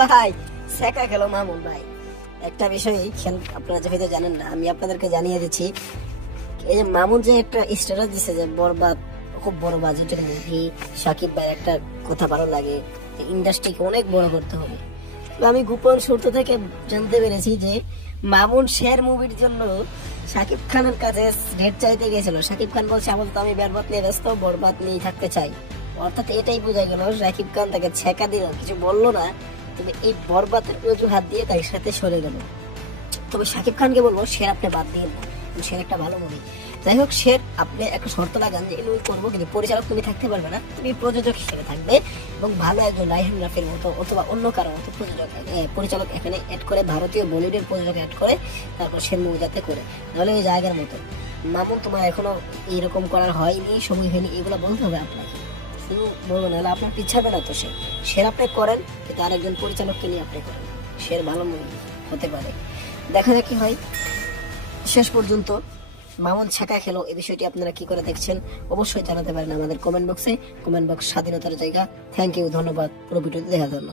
ভাই শেখা খেলো মামুন ভাই। একটা বিষয় আপনারা হয়তো জানেন না, আমি আপনাদেরকে জানিয়ে দিচ্ছি। এই যে মামুন যে একটা স্ট্যাটাস দিছে যে বরবাদ খুব বড় বাজেটের মুভি, সাকিব ভাই একটা কথা ভালো লাগে, ইন্ডাস্ট্রিকে অনেক বড় করতে হবে। তো আমি গোপন সূত্র থেকে জানতে পেরেছি যে মামুন শের মুভির জন্য সাকিব খানের কাছে ডেট চাইতে গেছিল। সাকিব খান বলছে আপাতত আমি বরবাদ নিয়ে ব্যস্ত, বরবাদ নিয়ে থাকতে চাই। অর্থাৎ এটাই বোঝা গেল সাকিব খান তাকে ছেঁকা দিল, কিছু বললো না, তবে এই বরবাদের অজুহাত দিয়ে তার সাথে সরে গেল। তবে শাকিব খানকে বলবো শের আপনি বাদ দিয়ে না, শের একটা ভালো মুভি। যাই হোক, শের আপনি একটা শর্ত লাগান যে এগুলো করবো, কিন্তু পরিচালক তুমি থাকতে পারবে না, তুমি প্রযোজক হিসেবে থাকবে এবং ভালো একজন রায়হান রাফির মতো অথবা অন্য কারো মতো প্রযোজক পরিচালক এখানে অ্যাড করে, ভারতীয় বলিউডের প্রযোজক অ্যাড করে তারপর শের মুভি যাতে করে, নাহলে ওই জায়গার মতো। মামুন তোমার এখনো এইরকম করার হয়নি, সময় হয়নি, এগুলো বলতে হবে আপনাকে। শুধু বলবো না, আপনার পিছাবে না তো শের আপনি করেন, কিন্তু আরেকজন পরিচালককে নিয়ে আপনি করেন, শের ভালো মুভি হতে পারে। দেখা যাক কি হয়। শেষ পর্যন্ত মামুন ছাকা খেলো, এই বিষয়টি আপনারা কি করে দেখছেন অবশ্যই জানাতে পারেন আমাদের কমেন্ট বক্সে। কমেন্ট বক্স স্বাধীনতার জায়গা। থ্যাংক ইউ, ধন্যবাদ পুরো ভিডিওটি দেখার জন্য।